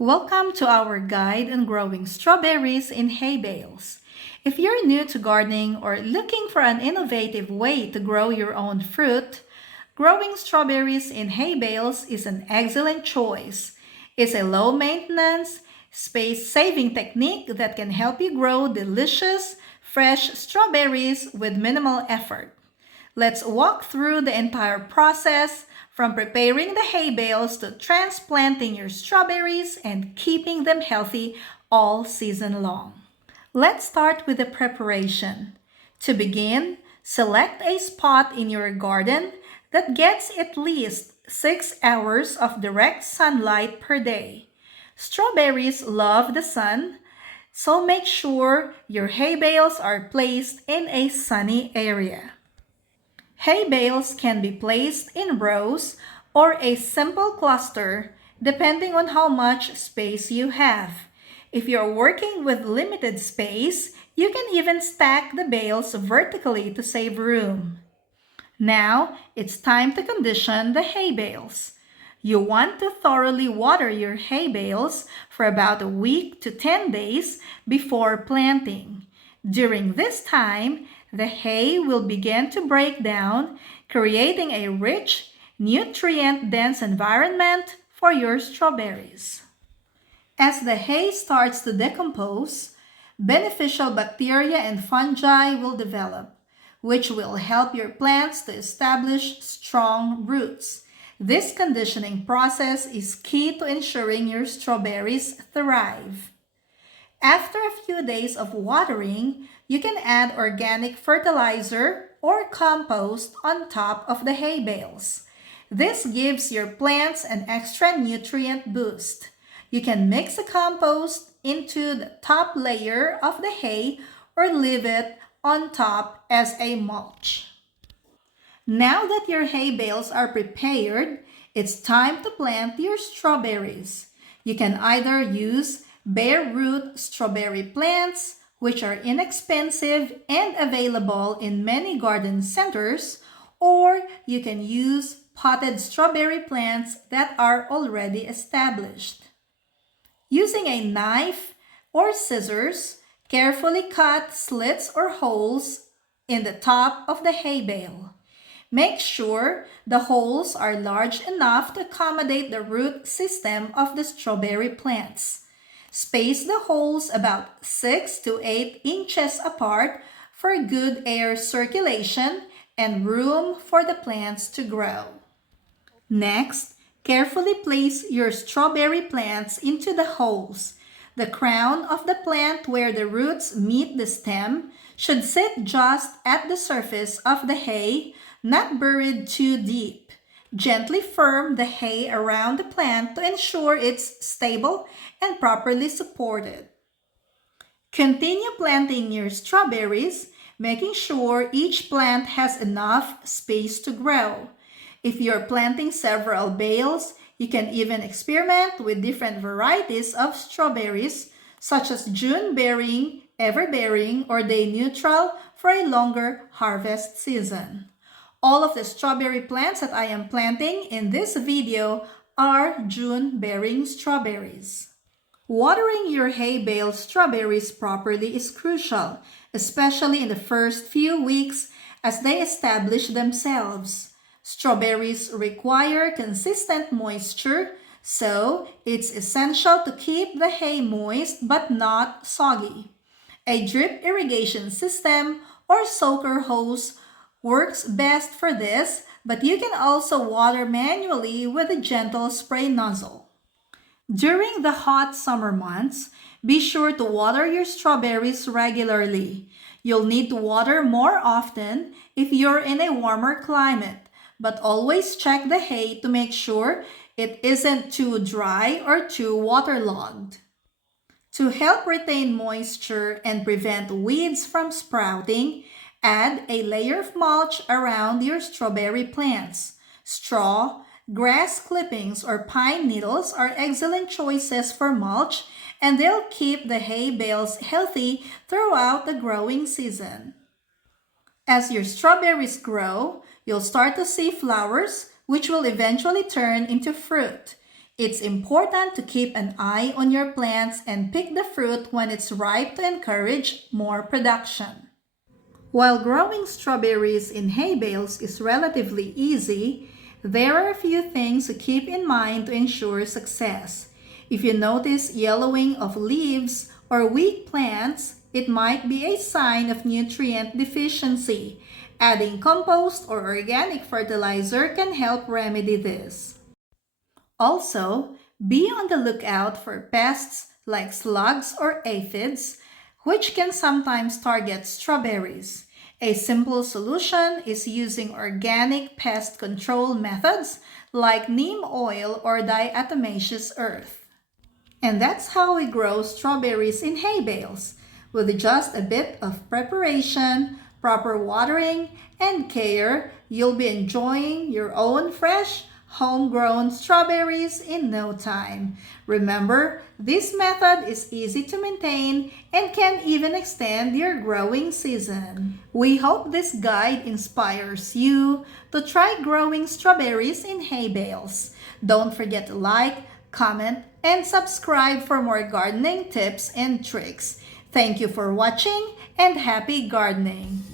Welcome to our guide on growing strawberries in hay bales. If you're new to gardening or looking for an innovative way to grow your own fruit, growing strawberries in hay bales is an excellent choice. It's a low maintenance, space saving technique that can help you grow delicious, fresh strawberries with minimal effort. Let's walk through the entire process from preparing the hay bales to transplanting your strawberries and keeping them healthy all season long. Let's start with the preparation. To begin, select a spot in your garden that gets at least 6 hours of direct sunlight per day. Strawberries love the sun, so make sure your hay bales are placed in a sunny area. Hay bales can be placed in rows or a simple cluster depending on how much space you have. If you're working with limited space, you can even stack the bales vertically to save room. Now, it's time to condition the hay bales. You want to thoroughly water your hay bales for about a week to 10 days before planting. During this time, the hay will begin to break down, creating a rich, nutrient-dense environment for your strawberries. As the hay starts to decompose, beneficial bacteria and fungi will develop, which will help your plants to establish strong roots. This conditioning process is key to ensuring your strawberries thrive. After a few days of watering, you can add organic fertilizer or compost on top of the hay bales. This gives your plants an extra nutrient boost. You can mix the compost into the top layer of the hay or leave it on top as a mulch. Now that your hay bales are prepared, it's time to plant your strawberries. You can either use bare root strawberry plants, which are inexpensive and available in many garden centers, or you can use potted strawberry plants that are already established. Using a knife or scissors, carefully cut slits or holes in the top of the hay bale. Make sure the holes are large enough to accommodate the root system of the strawberry plants. Space the holes about 6 to 8 inches apart for good air circulation and room for the plants to grow. Next, carefully place your strawberry plants into the holes. The crown of the plant where the roots meet the stem should sit just at the surface of the hay, not buried too deep. Gently firm the hay around the plant to ensure it's stable and properly supported. Continue planting your strawberries, making sure each plant has enough space to grow. If you're planting several bales, you can even experiment with different varieties of strawberries, such as June-bearing, ever-bearing, or day-neutral for a longer harvest season. All of the strawberry plants that I am planting in this video are June-bearing strawberries. Watering your hay bale strawberries properly is crucial, especially in the first few weeks as they establish themselves. Strawberries require consistent moisture, so it's essential to keep the hay moist but not soggy. A drip irrigation system or soaker hose works best for this, but you can also water manually with a gentle spray nozzle. During the hot summer months, be sure to water your strawberries regularly. You'll need to water more often if you're in a warmer climate, but always check the hay to make sure it isn't too dry or too waterlogged. To help retain moisture and prevent weeds from sprouting, add a layer of mulch around your strawberry plants. Straw, grass clippings, or pine needles are excellent choices for mulch, and they'll keep the hay bales healthy throughout the growing season. As your strawberries grow, you'll start to see flowers, which will eventually turn into fruit. It's important to keep an eye on your plants and pick the fruit when it's ripe to encourage more production. While growing strawberries in hay bales is relatively easy, there are a few things to keep in mind to ensure success. If you notice yellowing of leaves or weak plants, it might be a sign of nutrient deficiency. Adding compost or organic fertilizer can help remedy this. Also, be on the lookout for pests like slugs or aphids, which can sometimes target strawberries. A simple solution is using organic pest control methods like neem oil or diatomaceous earth. And that's how we grow strawberries in hay bales, with just a bit of preparation, proper watering, and care. You'll be enjoying your own fresh, homegrown strawberries in no time. Remember, this method is easy to maintain and can even extend your growing season. We hope this guide inspires you to try growing strawberries in hay bales. Don't forget to like, comment, and subscribe for more gardening tips and tricks. Thank you for watching and happy gardening!